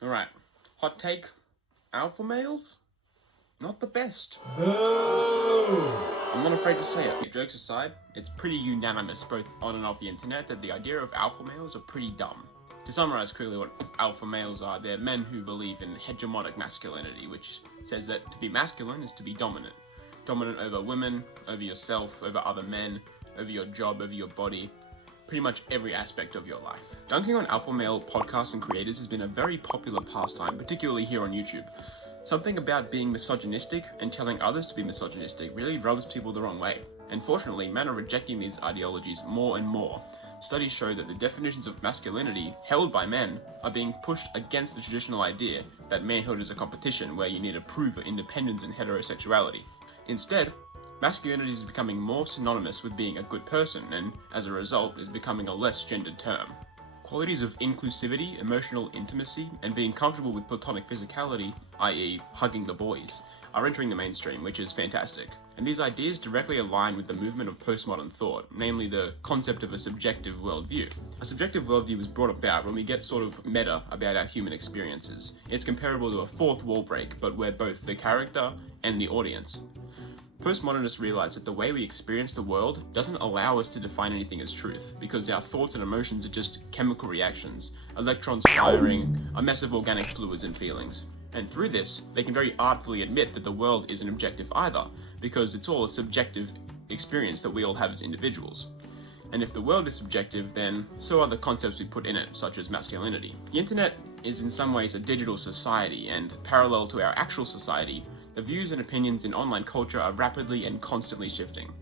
Alright, hot take, alpha males? Not the best. Boo! I'm not afraid to say it. Jokes aside, it's pretty unanimous both on and off the internet that the idea of alpha males are pretty dumb. To summarize clearly what alpha males are, they're men who believe in hegemonic masculinity, which says that to be masculine is to be dominant. Dominant over women, over yourself, over other men, over your job, over your body, pretty much every aspect of your life. Dunking on alpha male podcasts and creators has been a very popular pastime, particularly here on YouTube. Something about being misogynistic and telling others to be misogynistic really rubs people the wrong way. And fortunately, men are rejecting these ideologies more and more. Studies show that the definitions of masculinity held by men are being pushed against the traditional idea that manhood is a competition where you need to prove your independence and heterosexuality. Instead, masculinity is becoming more synonymous with being a good person and, as a result, is becoming a less gendered term. Qualities of inclusivity, emotional intimacy, and being comfortable with platonic physicality, i.e. hugging the boys, are entering the mainstream, which is fantastic. And these ideas directly align with the movement of postmodern thought, namely the concept of a subjective worldview. A subjective worldview is brought about when we get sort of meta about our human experiences. It's comparable to a fourth wall break, but where both the character and the audience. Postmodernists realize that the way we experience the world doesn't allow us to define anything as truth, because our thoughts and emotions are just chemical reactions, electrons firing, a mess of organic fluids and feelings. And through this, they can very artfully admit that the world isn't objective either, because it's all a subjective experience that we all have as individuals. And if the world is subjective, then so are the concepts we put in it, such as masculinity. The internet is in some ways a digital society, and parallel to our actual society, the views and opinions in online culture are rapidly and constantly shifting.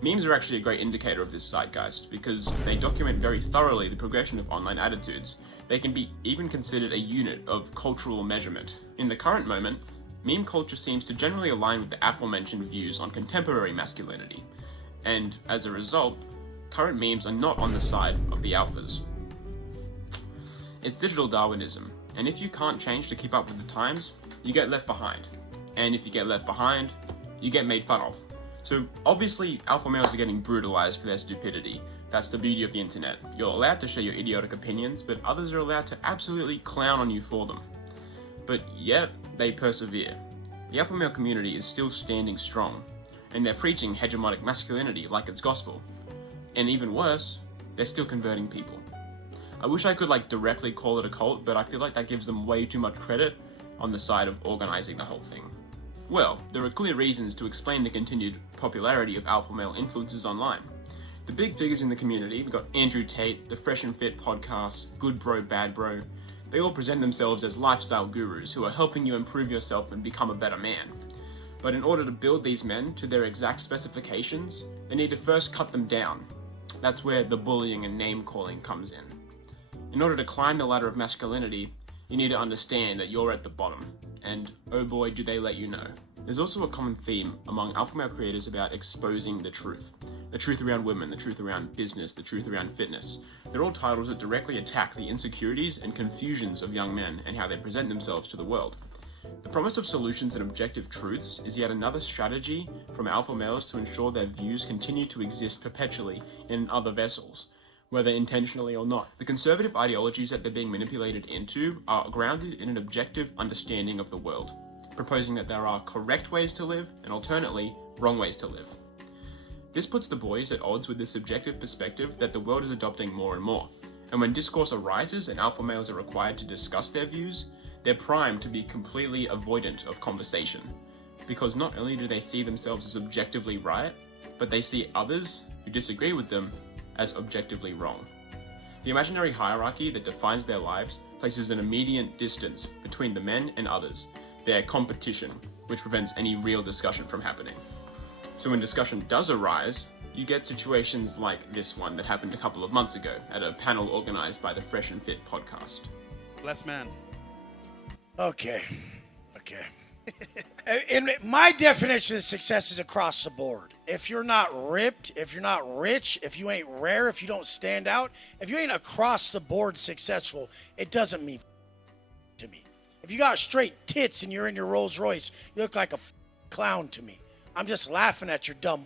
Memes are actually a great indicator of this zeitgeist because they document very thoroughly the progression of online attitudes. They can be even considered a unit of cultural measurement. In the current moment, meme culture seems to generally align with the aforementioned views on contemporary masculinity. And as a result, current memes are not on the side of the alphas. It's digital Darwinism, and if you can't change to keep up with the times, you get left behind. And if you get left behind, you get made fun of. So obviously, alpha males are getting brutalized for their stupidity. That's the beauty of the internet. You're allowed to share your idiotic opinions, but others are allowed to absolutely clown on you for them. But yet, they persevere. The alpha male community is still standing strong, and they're preaching hegemonic masculinity like it's gospel. And even worse, they're still converting people. I wish I could directly call it a cult, but I feel like that gives them way too much credit on the side of organizing the whole thing. Well, there are clear reasons to explain the continued popularity of alpha male influencers online. The big figures in the community, we've got Andrew Tate, the Fresh and Fit podcast, Good Bro, Bad Bro. They all present themselves as lifestyle gurus who are helping you improve yourself and become a better man. But in order to build these men to their exact specifications, they need to first cut them down. That's where the bullying and name calling comes in. In order to climb the ladder of masculinity, you need to understand that you're at the bottom, and oh boy do they let you know. There's also a common theme among alpha male creators about exposing the truth. The truth around women, the truth around business, the truth around fitness. They're all titles that directly attack the insecurities and confusions of young men and how they present themselves to the world. The promise of solutions and objective truths is yet another strategy from alpha males to ensure their views continue to exist perpetually in other vessels, whether intentionally or not. The conservative ideologies that they're being manipulated into are grounded in an objective understanding of the world, proposing that there are correct ways to live and alternately wrong ways to live. This puts the boys at odds with this subjective perspective that the world is adopting more and more. And when discourse arises and alpha males are required to discuss their views, they're primed to be completely avoidant of conversation. Because not only do they see themselves as objectively right, but they see others who disagree with them as objectively wrong. The imaginary hierarchy that defines their lives places an immediate distance between the men and others, their competition, which prevents any real discussion from happening. So when discussion does arise, you get situations like this one that happened a couple of months ago at a panel organized by the Fresh and Fit podcast. Blessed man. Okay. In my definition of success is across the board. If you're not ripped, if you're not rich, if you ain't rare, if you don't stand out, if you ain't across the board successful, it doesn't mean to me. If you got straight tits and you're in your Rolls Royce, you look like a clown to me. I'm just laughing at your dumb.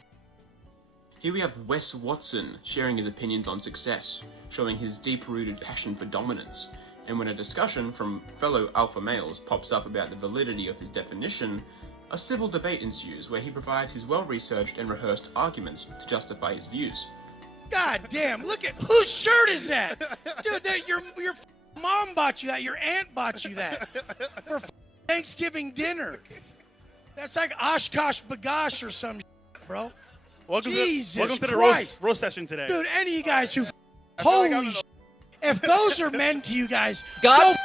Here we have Wes Watson sharing his opinions on success, showing his deep-rooted passion for dominance. And when a discussion from fellow alpha males pops up about the validity of his definition, a civil debate ensues where he provides his well-researched and rehearsed arguments to justify his views. God damn, look at whose shirt is that? Dude, your mom bought you that, your aunt bought you that for Thanksgiving dinner. That's like Oshkosh Bagosh or some shit, bro. Welcome Jesus to the Christ. roast session today. Dude, any of you guys who holy shit. If those are men to you guys, God.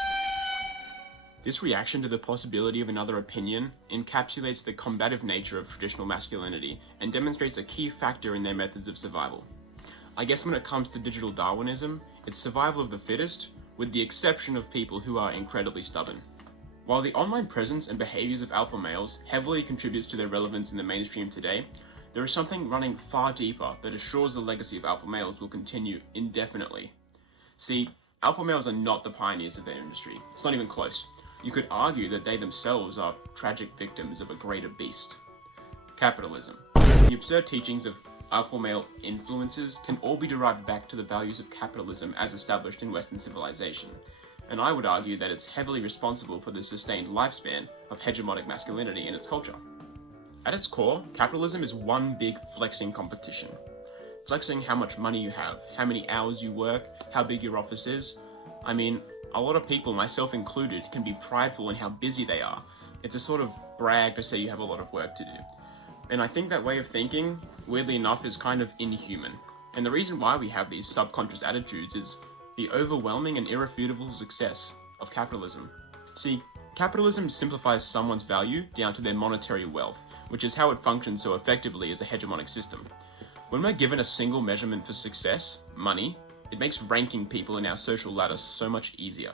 This reaction to the possibility of another opinion encapsulates the combative nature of traditional masculinity and demonstrates a key factor in their methods of survival. I guess when it comes to digital Darwinism, it's survival of the fittest, with the exception of people who are incredibly stubborn. While the online presence and behaviors of alpha males heavily contributes to their relevance in the mainstream today, there is something running far deeper that assures the legacy of alpha males will continue indefinitely. See, alpha males are not the pioneers of their industry. It's not even close. You could argue that they themselves are tragic victims of a greater beast: capitalism. The absurd teachings of alpha male influences can all be derived back to the values of capitalism as established in Western civilization. And I would argue that it's heavily responsible for the sustained lifespan of hegemonic masculinity in its culture. At its core, capitalism is one big flexing competition. Flexing how much money you have, how many hours you work, how big your office is. I mean, a lot of people, myself included, can be prideful in how busy they are. It's a sort of brag to say you have a lot of work to do. And I think that way of thinking, weirdly enough, is kind of inhuman. And the reason why we have these subconscious attitudes is the overwhelming and irrefutable success of capitalism. See, capitalism simplifies someone's value down to their monetary wealth, which is how it functions so effectively as a hegemonic system. When we're given a single measurement for success, money, it makes ranking people in our social ladder so much easier.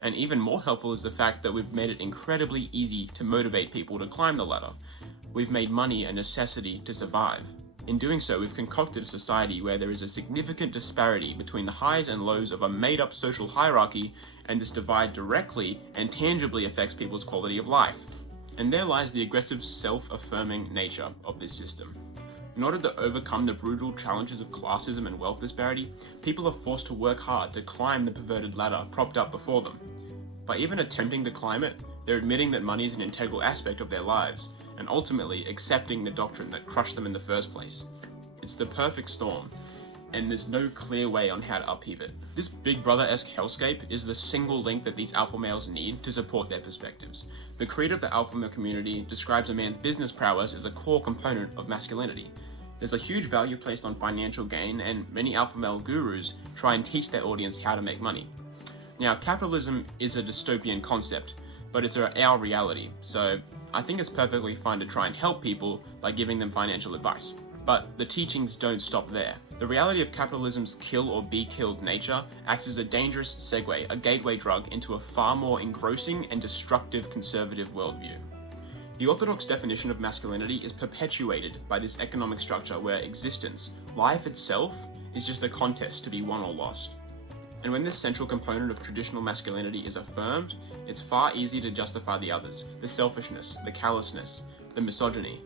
And even more helpful is the fact that we've made it incredibly easy to motivate people to climb the ladder. We've made money a necessity to survive. In doing so, we've concocted a society where there is a significant disparity between the highs and lows of a made-up social hierarchy, and this divide directly and tangibly affects people's quality of life. And there lies the aggressive, self-affirming nature of this system. In order to overcome the brutal challenges of classism and wealth disparity, people are forced to work hard to climb the perverted ladder propped up before them. By even attempting to climb it, they're admitting that money is an integral aspect of their lives, and ultimately accepting the doctrine that crushed them in the first place. It's the perfect storm, and there's no clear way on how to upheave it. This Big Brother-esque hellscape is the single link that these alpha males need to support their perspectives. The creed of the alpha male community describes a man's business prowess as a core component of masculinity. There's a huge value placed on financial gain, and many alpha male gurus try and teach their audience how to make money. Now, capitalism is a dystopian concept, but it's our reality, so I think it's perfectly fine to try and help people by giving them financial advice. But the teachings don't stop there. The reality of capitalism's kill or be killed nature acts as a dangerous segue, a gateway drug into a far more engrossing and destructive conservative worldview. The orthodox definition of masculinity is perpetuated by this economic structure where existence, life itself, is just a contest to be won or lost. And when this central component of traditional masculinity is affirmed, it's far easier to justify the others, the selfishness, the callousness, the misogyny.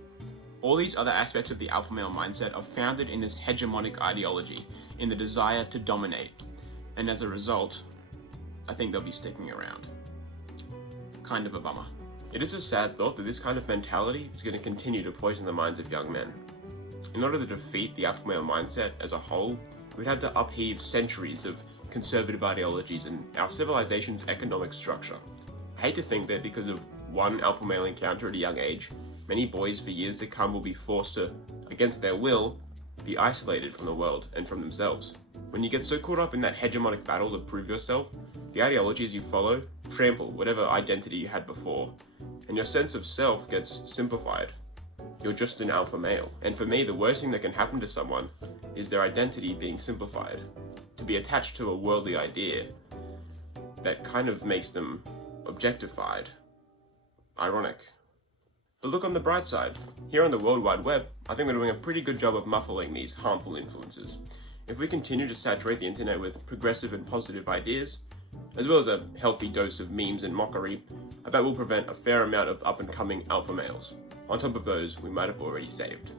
All these other aspects of the alpha male mindset are founded in this hegemonic ideology, in the desire to dominate. And as a result, I think they'll be sticking around. Kind of a bummer. It is a sad thought that this kind of mentality is going to continue to poison the minds of young men. In order to defeat the alpha male mindset as a whole, we'd have to upheave centuries of conservative ideologies and our civilization's economic structure. I hate to think that because of one alpha male encounter at a young age, many boys for years to come will be forced to, against their will, be isolated from the world and from themselves. When you get so caught up in that hegemonic battle to prove yourself, the ideologies you follow trample whatever identity you had before, and your sense of self gets simplified. You're just an alpha male. And for me, the worst thing that can happen to someone is their identity being simplified, to be attached to a worldly idea that kind of makes them objectified. Ironic. But look on the bright side. Here on the World Wide Web, I think we're doing a pretty good job of muffling these harmful influences. If we continue to saturate the internet with progressive and positive ideas, as well as a healthy dose of memes and mockery, I bet we'll prevent a fair amount of up-and-coming alpha males, on top of those we might have already saved.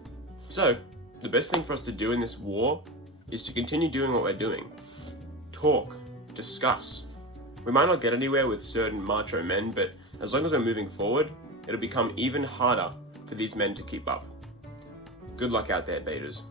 So, the best thing for us to do in this war is to continue doing what we're doing. Talk, discuss, We might not get anywhere with certain macho men, but as long as we're moving forward, it'll become even harder for these men to keep up. Good luck out there, betas.